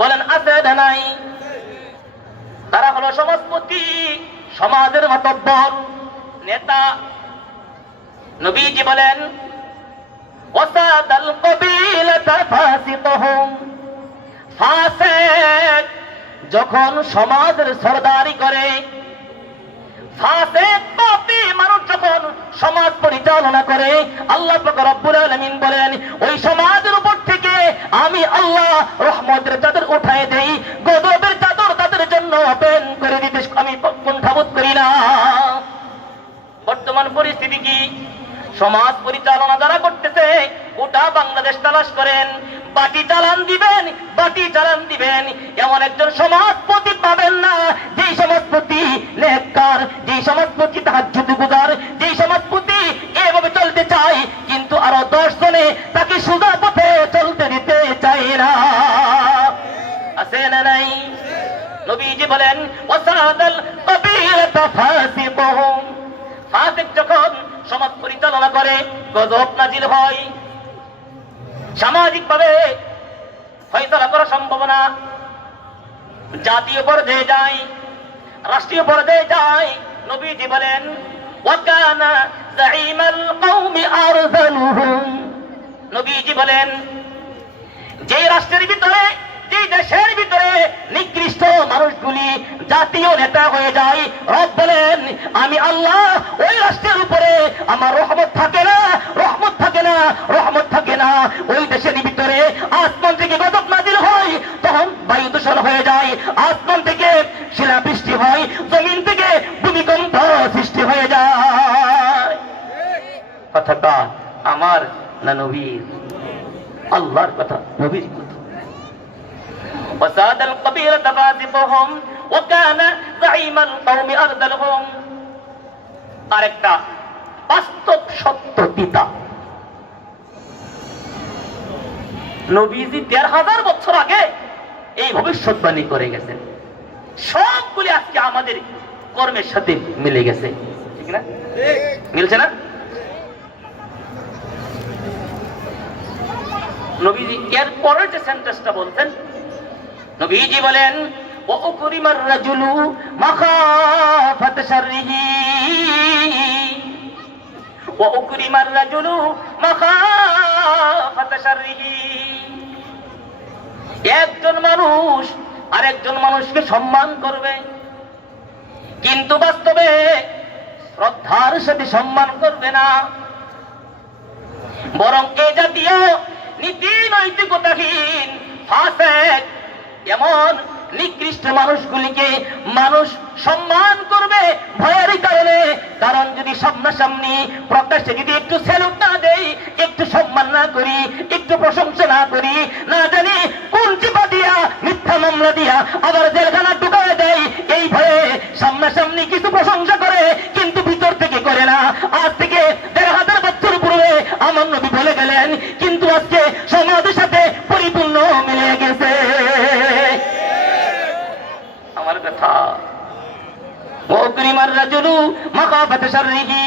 বলেন, আছে না নাই? তারা হলো সমাজপতি সমাজের মাতব্বর নেতা, নবীজি বলেন যখন সমাজের সরদারি করে, ফাসিক সমাজ পরিচালনা করে। আল্লাহ আলামিন বলেন, ওই সমাজের উপর থেকে আমি আল্লাহ রহমতের চাদর উঠায় দেই, গদবের চাদর তাদের জন্য ওপেন করে দিতে আমি কুণ্ঠাবোধ করি না। বর্তমান পরিস্থিতি কি? সমাজ পরিচালনা যারা করতেছে গোটা বাংলাদেশ তালাশ করেন। বাটি চালান দিবেন, বাটি চালান দিবেন। এমন একজন সমাজপতি পাবেন না, যেই সমাজপতি নেককার, যেই সমাজপতি তাহাজ্জুদ গুজার, যেই সমাজপতি এভাবে চলতে চায়, কিন্তু আরও দশ জনে তাকে সুদা পথে চলতে দিতে চায় না। আছে না নাই? নবীজি বলেন, ওয়াসাদাল কবিরাতা ফাসিক যখন সমাজ পরিচালনা করে, গজব নাজিল হয়। সামাজিক ভাবে ফয়সালা করা সম্ভব না জাতীয় পর্যায়ে যায় রাষ্ট্রীয় পর্যায়ে যায় নবীজি বলেন নবীজি বলেন, যে রাষ্ট্রের ভিতরে, যে দেশের ভিতরে নিকৃষ্ট মানুষগুলি জাতীয় নেতা হয়ে যায়, রব বলেন, আমি আল্লাহ ওই রাষ্ট্রের উপরে আমার রহমত থাকে না রহমত থাকে না রহমত থাকে না ওই দেশের ভিতরে আসমান থেকে গজব নাজিল হয় তখন বায়ু দূষণ হয়ে যায় আসমান থেকে শিলাবৃষ্টি হয় জমিন থেকে ভূমিকম্প সৃষ্টি হয়ে যায় কথাটা আমার না নবীর আল্লাহর কথা নবীর কথা وساد القبيلة فاسقهم وكان زعيم القوم أرذلهم আরেকটা বাস্তব সত্য পিতা নবীজি দেড় হাজার বছর আগে এই ভবিষ্যৎবাণী করে গেছেন। সবগুলি আজকে আমাদের কর্মের সাথে মিলে গেছে। ঠিক না? মিলছে না? নবীজি এর পরের যে সেন্টেন্সটা বলছেন, নবীজি বলেন ও উকরিমার রাজুলু মাখাফাত শাররিহি। উকরিমার রাজুলু মাখাফাত একজন মানুষ আরেকজন মানুষকে সম্মান করবে, কিন্তু বাস্তবে শ্রদ্ধার সাথে সম্মান করবে না। বরং এ জাতীয় নীতি নৈতিকতাহীন এমন নিকৃষ্ট মানুষগুলিকে মানুষ সম্মান করবে ভয়ের কারণে। কারণ যদি সামনাসামনি প্রকাশ্যে যদি একটু স্যালুট না দেই, একটু সম্মান না করি, একটু প্রশংসা না করি, না জানি কোন চিপা দিয়া, মিথ্যা মামলা দিয়া আবার জেলখানা ঢুকায় দেয়, এই ভয়ে সামনাসামনি কিছু প্রশংসা করে, কিন্তু ভিতর থেকে করে না। আজ থেকে মাকাফাত শাররিহি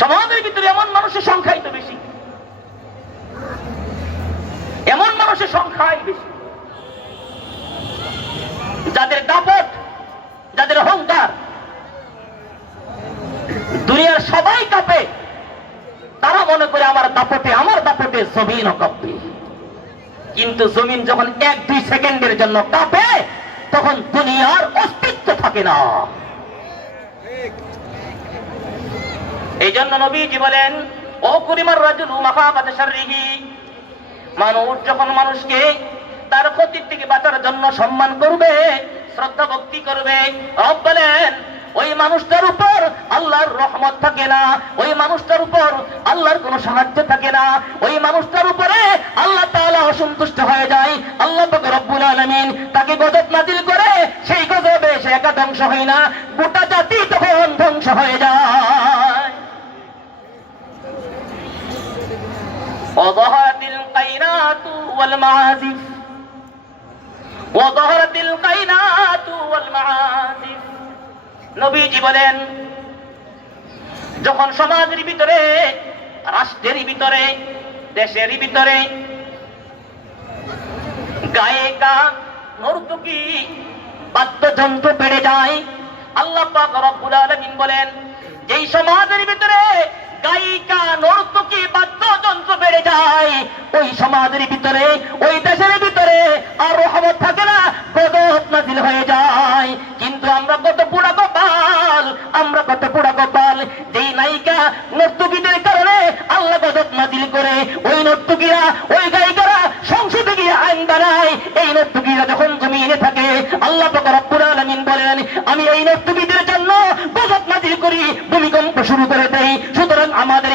সমাজের ভিতরে এমন মানুষের সংখ্যাই তো বেশি। এমন মানুষের সংখ্যাই বেশি। যাদের দাপট, যাদের অহংকার, দুনিয়ার সবাই কাঁপে, তারা মনে করে আমার দাপটে আমার দাপটে জমিন কাঁপবে কিন্তু জমিন যখন এক দুই সেকেন্ডের জন্য কাঁপে, তখন দুনিয়ার অস্তিত্ব থাকে না। এই জন্য নবীজি বলেন, ও কুরিমার মাহাবাদ শাররিহি। মানুষ যখন মানুষকে তার ক্ষতির থেকে বাঁচার জন্য সম্মান করবে, শ্রদ্ধা ভক্তি করবে, রব বলেন, ওই মানুষটার উপর আল্লাহর রহমত থাকে না ওই মানুষটার উপর আল্লাহর কোনো সাহায্য থাকে না ওই মানুষটার উপরে আল্লাহ তাআলা অসন্তুষ্ট হয়ে যায় আল্লাহ পাক রব্বুল আলামিন তাকে গজব নাজিল করে সেই গজবে সে একা ধ্বংস হয় না গোটা জাতি তখন ধ্বংস হয়ে যায় وظهرت القينات والمعازف وظهرت القينات والمعازف নবীজি বলেন যখন সমাজের ভিতরে, রাষ্ট্রের ভিতরে, দেশের ভিতরে গায়িকা নর্তকী বাদ্যযন্ত্র বেড়ে যায়, আল্লাহ পাক বলেন, যেই সমাজের ভিতরে গায়িকা নর্তকী বাদ্যযন্ত্র বেড়ে যায়, ওই সমাজের ভিতরে, ওই দেশের ভিতরে আর রহমত থাকে না গদব নাজিল হয়ে যায়। কিন্তু আমরা কত পুরা কপাল আমরা কত পুরা কপাল যেই নায়িকা নর্তকীদের কারণে আল্লাহ গজব নাজিল করে, ওই নর্তকীরা, ওই গায়িকারা সংসদে গিয়ে আইন বানায়। এই নর্তকীরা যখন জমিনে থাকে, আল্লাহ রব্বুল আলামিন বলেন, আমি এই নর্তকীদের জন্য গজব নাজিল করি, ভূমিকম্প শুরু করে দেই। সুতরাং আমাদের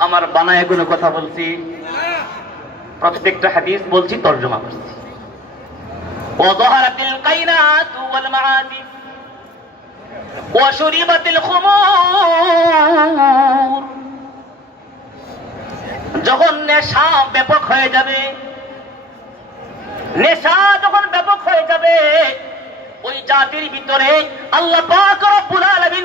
আমার বানায় কোনো কথা বলছি প্রত্যেকটা হাদিস বলছি তর্জমা করছি وظهرت القينات والمعازف وشربت الخمور যখন নেশা ব্যাপক হয়ে যাবে নেশা যখন ব্যাপক হয়ে যাবে, ওই জাতির ভিতরে আল্লাহ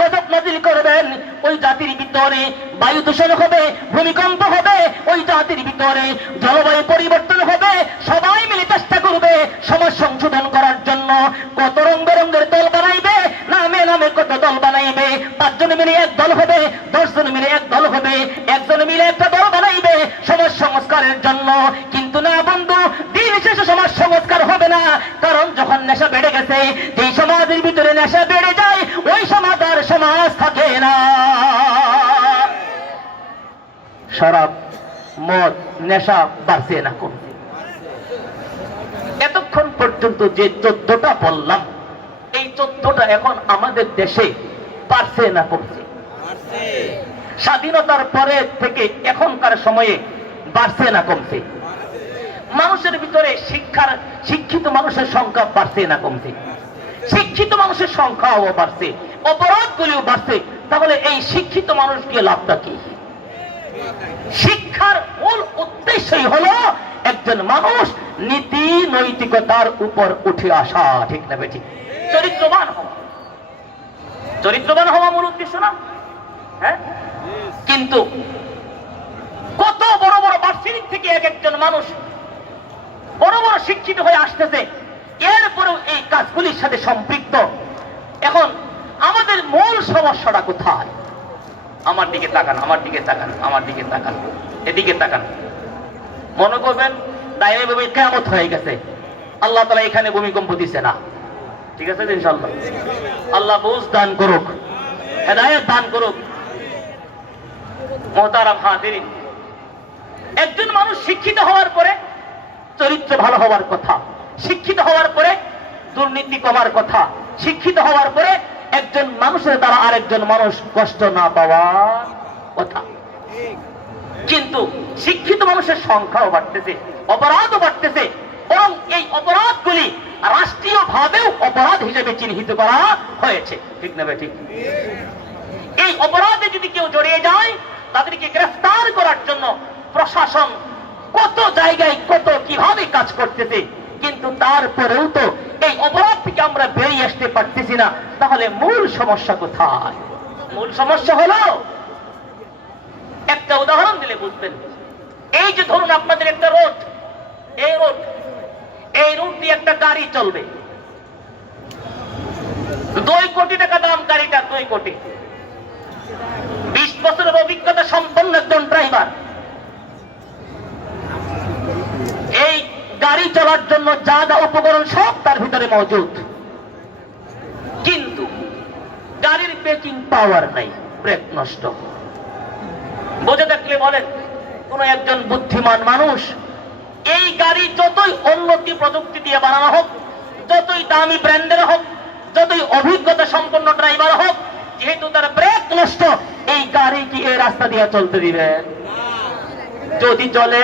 গজব নাজিল করবেন। ওই জাতির ভিতরে বায়ু দূষণ হবে, ভূমিকম্প হবে, ওই জাতির ভিতরে জলবায়ু পরিবর্তন হবে, সবাই মিলে চেষ্টা করবে সমাজ সংশোধন করার জন্য। কত রঙ বেরঙ্গের দল বানাইবে, নামে নামে কত দল বানাইবে, পাঁচজন মিলে এক দল হবে, দশজন মিলে এক দল হবে, একজন মিলে একটা দল বানাইবে সমাজ সংস্কারের জন্য। কিন্তু না বন্ধু দিন শেষে সমাজ সংস্কার হবে না। কারণ যখন নেশা বেড়ে গেছে, যেই সমাজের ভিতরে নেশা বেড়ে যায়, ওই সমাজ আর সমাজ থাকে না। শরাব মদ নেশা বাড়ছে না কমছে এতক্ষণ পর্যন্ত যে চোদ্দটা বললাম, এই চোদ্দটা এখন আমাদের দেশে পারছে না কমছে স্বাধীনতার পরে থেকে এখনকার সময়ে বাড়ছে না কমছে মানুষের ভিতরে শিক্ষার, শিক্ষিত মানুষের সংখ্যা বাড়ছে না কমছে। শিক্ষিত মানুষের সংখ্যাও বাড়ছে, অপরাধগুলিও বাড়ছে। তাহলে এই শিক্ষিত মানুষ দিয়ে লাভটা কি? শিক্ষার মূল উদ্দেশ্যই হলো একজন মানুষ নীতি, নৈতিকতার উপর উঠে আসা, ঠিক না বেঠিক? চরিত্রবান হওয়া। চরিত্রবান হওয়া মূল উদ্দেশ্য না? হ্যাঁ? কিন্তু কত বড় বড় বার্ষিক থেকে এক একজন মানুষ বড় বড় শিক্ষিত হয়ে আসতেছে। এরপরেও এই কাজগুলির সাথে সম্পৃক্ত। এখন আমাদের মূল সমস্যাটা কোথায়? আমার দিকে তাকান, আমার দিকে তাকান, আমার দিকে তাকান, এদিকে তাকান। মনে করবেন দায় ভাবে কেমত হয়ে গেছে। আল্লাহ তালা এখানে ভূমিকম্প দিছে না। ঠিক আছে ইনশাল্লাহ আল্লাহ বুঝ দান করুক, হেদায়ত দান করুক। মোহতারাম হাজিরিন। একজন মানুষ শিক্ষিত হওয়ার পরে চরিত্র ভালো হওয়ার কথা, শিক্ষিত হওয়ার পরে দুর্নীতি কমার কথা, শিক্ষিত হওয়ার পরে একজন মানুষের দ্বারা আরেকজন মানুষ কষ্ট না পাওয়ার কথা। কিন্তু শিক্ষিত মানুষের সংখ্যাও বাড়তেছে, অপরাধও বাড়তেছে, বরং এই অপরাধগুলি রাষ্ট্রীয় ভাবেও অপরাধ হিসেবে চিহ্নিত করা হয়েছে। ঠিক না ঠিক এই অপরাধে যদি কেউ জড়িয়ে যায়, তাদেরকে গ্রেফতার করার জন্য প্রশাসন কত জায়গায় কত কীভাবে কাজ করতেছে, কিন্তু তারপরেও তো এই অপরাধ থেকে আমরা বেরিয়ে আসতে পারতেছি না। তাহলে মূল সমস্যা কোথায়? মূল সমস্যা হলো, একটা উদাহরণ দিলে বুঝবেন। এই যে ধরুন আপনাদের একটা রোড, এই রোড এই রোড দিয়ে একটা গাড়ি চলবে। দুই কোটি টাকা দাম গাড়িটা দুই কোটি। বিশ বছরের অভিজ্ঞতা সম্পন্ন একজন ড্রাইভার এই গাড়ি চলার জন্য যা যা উপকরণ সব তার ভিতরে মজুদ। কিন্তু গাড়ির ব্রেকিং পাওয়ার নাই ব্রেক নষ্ট। বোঝে দেখলে বলেন, কোন একজন বুদ্ধিমান মানুষ এই গাড়ি যতই উন্নতি প্রযুক্তি দিয়ে বানানো হোক, যতই দামি ব্র্যান্ডের হোক, যতই অভিজ্ঞতা সম্পন্ন ড্রাইভার হোক, যেহেতু তার ব্রেক নষ্ট, এই গাড়ি কি এই রাস্তা দিয়ে চলতে দিবে? যদি চলে